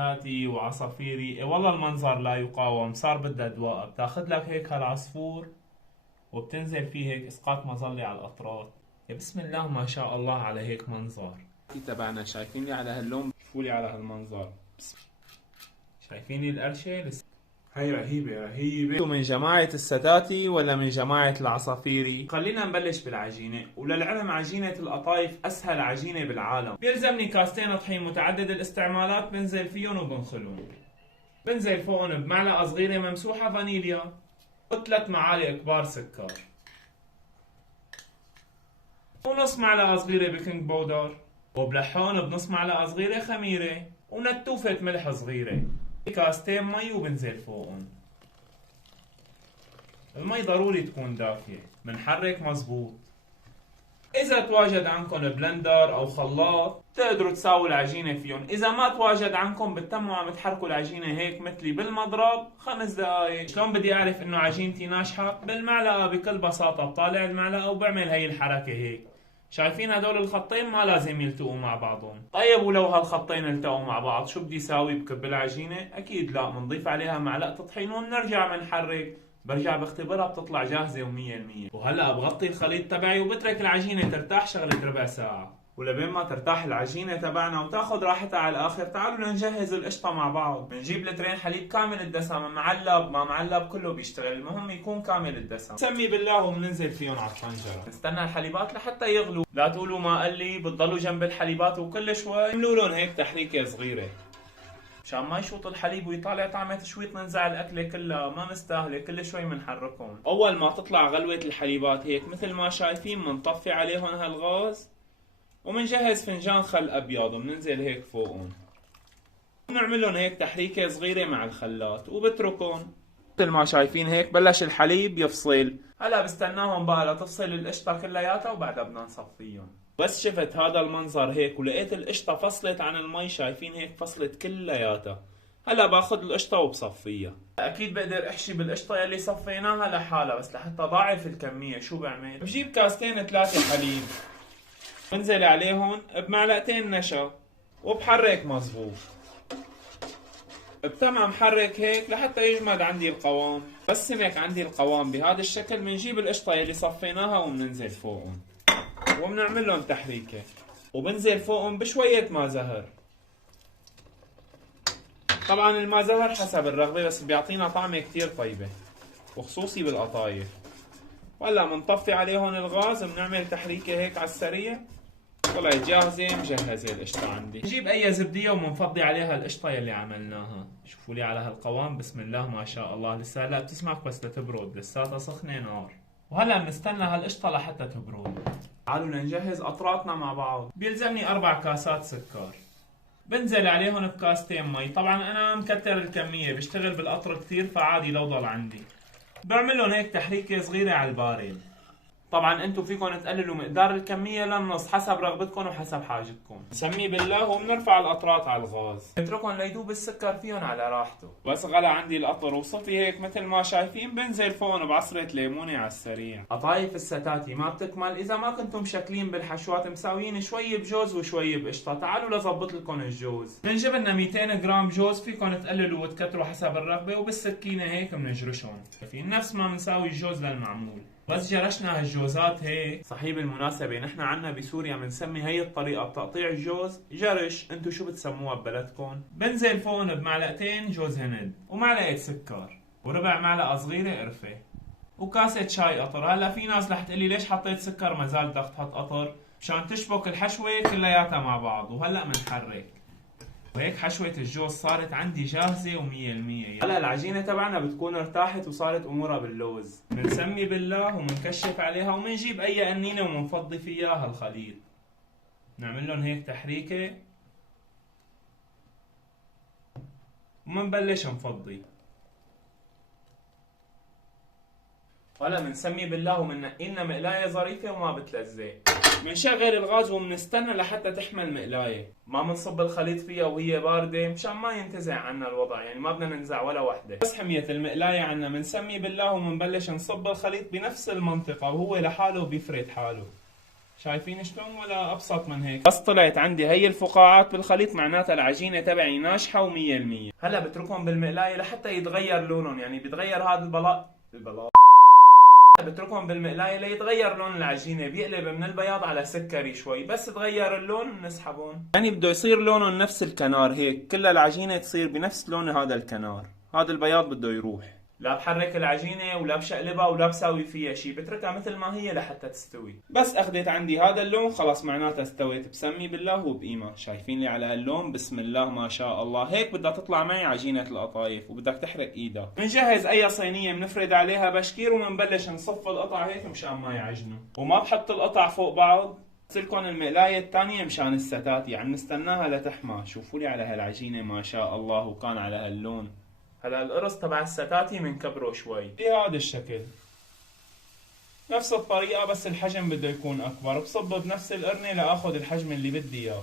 ستاتي وعصافيري. والله المنظر لا يقاوم، صار بدها دواء. بتاخذ لك هيك هالعصفور وبتنزل فيه هيك اسقاط مظلي على الاطراف. يا بسم الله ما شاء الله على هيك منظر تبعنا. شايفيني على هاللون؟ شوفولي على هالمنظر. شايفيني القرشة؟ هي رهيبة رهيبة. من جماعة الستاتي ولا من جماعة العصافيري؟ خلينا نبلش بالعجينة. وللعلم عجينة القطايف أسهل عجينة بالعالم. بيلزمني كاستين طحين متعدد الاستعمالات بنزل فيهم وبنخلهم. بنزل فوقهم بمعلقة صغيرة ممسوحة فانيليا و3 معالق كبار سكر ونص معلقة صغيرة بيكنج بودر وبلحون بنص معلقة صغيرة خميرة ونتوفة ملح صغيرة. كاستين مي وبنزل فوقهم. المي ضروري تكون دافية. بنحرك مزبوط. إذا تواجد عندكم بلندر أو خلاط تقدروا تساووا العجينة فيهم. إذا ما تواجد عندكم بتتموا عم تحركوا العجينة هيك مثلي بالمضرب 5 دقايق. شلون بدي أعرف إنه عجينتي ناجحة؟ بالمعلقة بكل بساطة بطالع المعلقة وبعمل هي الحركة هيك. شايفين هدول الخطين ما لازم يلتقوا مع بعضهم. طيب ولو هالخطين التقوا مع بعض شو بدي ساوي؟ بكب العجينة؟ أكيد لا، بنضيف عليها معلقة طحين وبنرجع بنحرك. برجع بختبرها بتطلع جاهزة و100%. وهلا بغطي الخليط تبعي وبترك العجينة ترتاح شغلة ربع ساعة. ولبين ما ترتاح العجينة تبعنا وتاخذ راحتها على الآخر تعالوا لنجهز القشطة مع بعض. بنجيب لترين حليب كامل الدسم، معلب ما معلب كله بيشتغل، المهم يكون كامل الدسم. نسمي بالله وبننزل فيهم على الطنجرة. نستنى الحليبات لحتى يغلوا. لا تقولوا ما قال لي، بتضلوا جنب الحليبات وكل شوي عملوا لهم هيك تحريكة صغيرة مشان ما يشوط الحليب ويطالع طعمة تشويط ننزع الأكلة كلها. ما مستاهلة، كل شوي منحركهم. أول ما تطلع غلوة الحليبات هيك مثل ما شايفين منطفي عليهم هالغاز ومنجهز فنجان خل أبيض ومننزل هيك فوقهم. بنعمل لهم هيك تحريكة صغيرة مع الخلاط وبتركهم. مثل ما شايفين هيك بلش الحليب يفصل. هلا بستناهم بقى لتفصل القشطة كلياتها وبعدها بدنا نصفيهم. بس شفت هذا المنظر هيك ولقيت القشطة فصلت عن المي. شايفين هيك فصلت كلياتها. هلا باخذ القشطة وبصفيها. اكيد بقدر احشي بالقشطة يلي صفيناها لحالها، بس لحتى ضاعف الكمية شو بعمل؟ بجيب كاستين 3 حليب بنزل عليهم بمعلقتين نشا وبحرك مظبوط. بتمام حرك هيك لحتى يجمد عندي القوام. بس سمك عندي القوام بهذا الشكل بنجيب القشطة يلي صفيناها وبننزل فوقهم وبنعمل لهم تحريكة وبنزل فوقهم بشوية ماء زهر. طبعا الماء زهر حسب الرغبة بس بيعطينا طعمة كتير طيبة وخصوصي بالقطايف. وهلا بنطفي عليهم الغاز وبنعمل تحريكة هيك على السريع. طلعت جاهزة مجهزة القشطة عندي. نجيب أي زبدية وبنفضي عليها القشطة يلي عملناها. شوفوا لي على هالقوام بسم الله ما شاء الله. لسه لا بتسمح بس لتبرد، لساتها سخنة نار. وهلا بنستنى هالقشطة لحتى تبرد. تعالوا لنجهز قطراتنا مع بعض. بيلزمني 4 كاسات سكر. بنزل عليهم بكاستين مي. طبعا أنا مكتر الكمية، بشتغل بالقطر كتير فعادي لو ضل عندي. بعمل لهم هيك تحريكة صغيرة على البارد. طبعا انتم فيكم تقللوا مقدار الكمية للنص حسب رغبتكم وحسب حاجتكم. نسمي بالله وبنرفع القطرات على الغاز. نتركهم ليدوب السكر فيهم على راحته. بس غلى عندي القطر وصفي هيك مثل ما شايفين بنزل فوقهم بعصرة ليمونة على السريع. قطايف الستاتي ما بتكمل اذا ما كنتم مشكلين بالحشوات مساويين شوي بجوز وشوي بقشطة. تعالوا لظبط لكم الجوز. بنجيب لنا 200 جرام جوز، فيكم تقللوا وتكتروا حسب الرغبة وبالسكينة هيك بنجرشهم. في نفس ما بنساوي الجوز للمعمول. بس جرشنا هالجوزات هيك. صحيح بالمناسبة نحن عنا بسوريا بنسمي هي الطريقة بتقطيع الجوز جرش، انتو شو بتسموها ببلدكم؟ بنزل فوقن بمعلقتين جوز هند ومعلقة سكر وربع معلقة صغيرة قرفة وكاسة شاي قطر. هلا في ناس رح تقلي ليش حطيت سكر ما زال بدك تحط قطر؟ مشان تشبك الحشوة كلياتها مع بعض. وهلا بنحرك وهيك حشوة الجوز صارت عندي جاهزة و100%. هلا العجينة تبعنا بتكون ارتاحت وصارت امورها باللوز. بنسمي بالله ومنكشف عليها ومنجيب اي قنينة ومنفضي فيها هالخليط. نعمل لهم هيك تحريكة ومنبلش نفضي. هلا بنسمي بالله ومننقي لنا مقلاية ظريفة وما بتلزق. بنشغل الغاز وبنستنى لحتى تحمل مقلاية. ما بنصب الخليط فيها وهي باردة مشان ما ينتزع عنا الوضع، يعني ما بدنا ننزع ولا وحدة. بس حمية المقلاية عنا بنسمي بالله وبنبلش نصب الخليط بنفس المنطقة وهو لحاله بيفرد حاله. شايفين شلون ولا ابسط من هيك؟ بس طلعت عندي هي الفقاعات بالخليط معناتها العجينه تبعي ناجحه و100%. هلا بتركهم بالمقلايه لحتى يتغير لونهم، يعني بيتغير هذا البلاط بتركهم بالمقلايه ليتغير لون العجينه، بيقلب من البياض على سكري شوي، بس تغير اللون بنسحبهم. يعني بده يصير لونهم نفس الكنار هيك، كل العجينه تصير بنفس لون هذا الكنار، هذا البياض بده يروح. لا بحرك العجينه ولا بشقلبها ولا بساوي فيها شيء، بتركها مثل ما هي لحتى تستوي. بس اخذت عندي هذا اللون خلص معناتها استويت، بسمي بالله وبقيمه. شايفين لي على هاللون؟ بسم الله ما شاء الله. هيك بدها تطلع معي عجينه القطايف وبدك تحرق ايدك. بنجهز اي صينيه بنفرد عليها بشكير وبنبلش نصف القطع هيك مشان ما يعجنوا، وما بحط القطع فوق بعض. لكم المقلايه الثانيه مشان الستاتي عم نستناها لتحمى. شوفوا لي على هالعجينه ما شاء الله، وكان على هاللون. هلا القرص تبع الستاتي بنكبره شوي بهذا الشكل، نفس الطريقة بس الحجم بده يكون أكبر. بصب بنفس القرنة لآخذ الحجم اللي بدي إياه.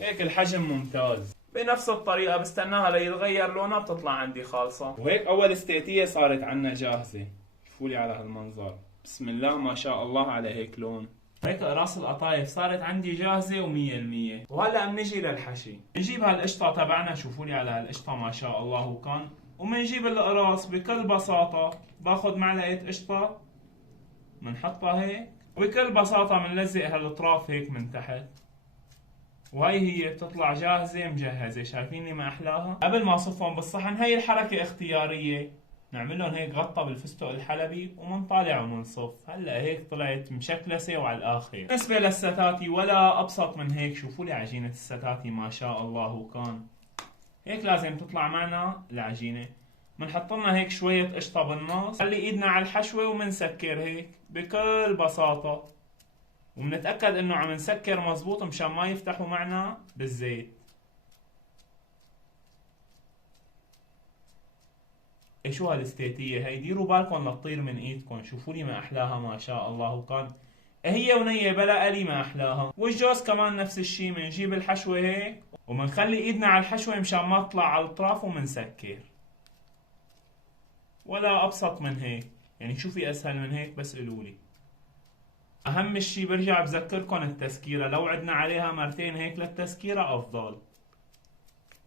هيك الحجم ممتاز. بنفس الطريقة بستناها ليتغير لونها، بتطلع عندي خالصة. وهيك أول استيتية صارت عنا جاهزة. شوفوا لي على هالمنظر، بسم الله ما شاء الله على هيك لون. هيك اقراص القطايف صارت عندي جاهزة و100%. وهلا بنجي للحشي. بنجيب هالقشطة تبعنا، شوفوا لي على هالقشطة ما شاء الله وكان. وبنجيب الاقراص بكل بساطة، باخذ معلقة قشطة بنحطها هيك، وبكل بساطة بنلزق هالاطراف هيك من تحت. وهي هي بتطلع جاهزة مجهزة. شايفيني ما احلاها؟ قبل ما اصفهم بالصحن، هي الحركة اختيارية، نعملهم هيك غطا بالفستق الحلبي ومنطالع ومنصف. هلا هيك طلعت مشكلسه وعلى الاخر. بالنسبه للستاتي ولا ابسط من هيك. شوفوا لي عجينه الستاتي ما شاء الله وكان. هيك لازم تطلع معنا العجينه. بنحط لنا هيك شويه قشطه بالنص، خلي ايدنا على الحشوه وبنسكر هيك بكل بساطه، وبنتاكد انه عم نسكر مزبوط مشان ما يفتحوا معنا بالزيت. شو هالاستيتية هي؟ ديروا بالكم لا تطير من ايدكم. شوفوا لي ما احلاها ما شاء الله وكان. هي ونية بلا قلي ما احلاها. والجوز كمان نفس الشي، بنجيب الحشوة هيك وبنخلي ايدنا على الحشوة مشان ما تطلع على الاطراف وبنسكر. ولا ابسط من هيك، يعني شو في اسهل من هيك؟ بس قولولي. اهم الشي برجع بذكركم التسكيرة، لو عدنا عليها مرتين هيك للتسكيرة افضل.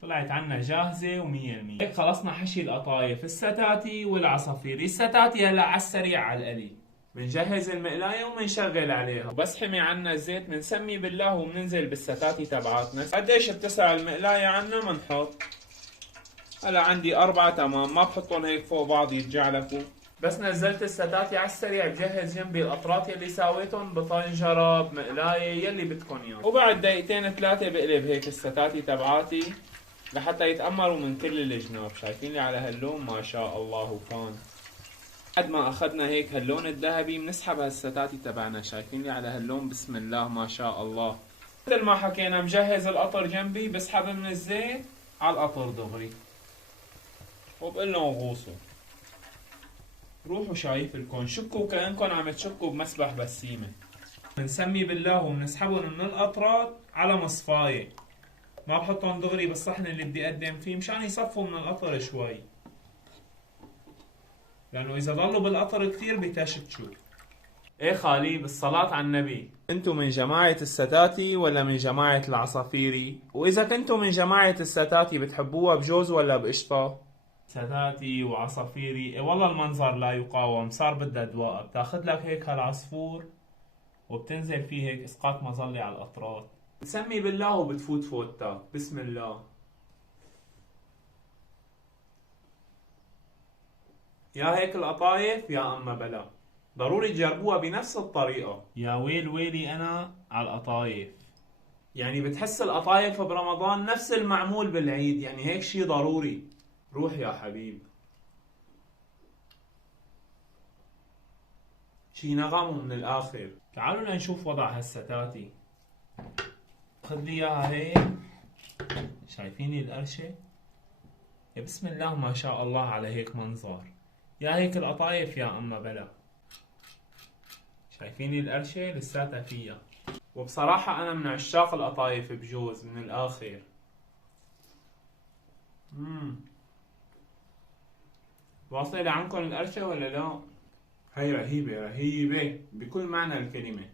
طلعت عنا جاهزة و100%. هيك خلصنا حشي القطايف، الستاتي والعصافيري. الستاتي هلا على السريع على القلي. بنجهز المقلاية وبنشغل عليها، وبس حمي عنا الزيت بنسمي بالله وبننزل بالستاتي تبعاتنا. قديش بتسع المقلاية عنا بنحط. هلا عندي 4 تمام، ما بحطهم هيك فوق بعض يتجعلكوا. بس نزلت الستاتي على السريع، بجهز جنبي الأطراف يلي ساويتهم بطنجرة بمقلاية يلي بدكن اياه، وبعد دقيقتين 3 بقلب هيك الستاتي تبعاتي لحتى يتأمروا من كل الجناب. شايفين لي على هاللون ما شاء الله وكان. بعد ما اخذنا هيك هاللون الذهبي بنسحب هالستاتي تبعنا. شايفين لي على هاللون بسم الله ما شاء الله. مثل ما حكينا مجهز القطر جنبي، بسحب من الزيت على القطر دغري وبقول لهم غوصوا. روحوا شايف لكم، شكوا كأنكم عم تشكوا بمسبح بسيمة. بنسمي بالله وبنسحبهم من القطرات على مصفاية، ما بحطهم دغري بالصحن اللي بدي اقدم فيه مشان يصفوا من القطر شوي، لانه اذا ضلوا بالقطر كثير بتشتشوا. ايه خالي بالصلاة على النبي، انتو من جماعة الستاتي ولا من جماعة العصافيري؟ واذا كنتو من جماعة الستاتي بتحبوها بجوز ولا بقشطة؟ ستاتي وعصافيري، إيه والله المنظر لا يقاوم. صار بدها دواء، بتاخذ لك هيك هالعصفور وبتنزل فيه هيك اسقاط مظلي على الاطراف، بتسمي بالله وبتفوت فوتك. بسم الله. يا هيك القطايف يا اما بلا، ضروري تجربوها بنفس الطريقة. يا ويل ويلي انا على القطايف. يعني بتحس القطايف برمضان نفس المعمول بالعيد، يعني هيك شي ضروري. روح يا حبيب. شي نغم من الاخر. تعالوا لنشوف وضع هالستاتي. خذ لي اياها هيك. شايفيني القرشة؟ يا بسم الله ما شاء الله على هيك منظر. يا هيك القطايف يا اما بلا. شايفيني القرشة لساتها فيها. وبصراحة انا من عشاق القطايف بجوز من الاخر. واصلة لعندكم القرشة ولا لا؟ هي رهيبة رهيبة بكل معنى الكلمة.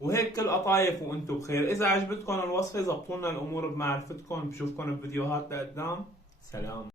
وهيك كل قطايف وانتم بخير. اذا عجبتكم الوصفة زبطوا لنا الامور بمعرفتكم. بشوفكم بفيديوهات لقدام. سلام.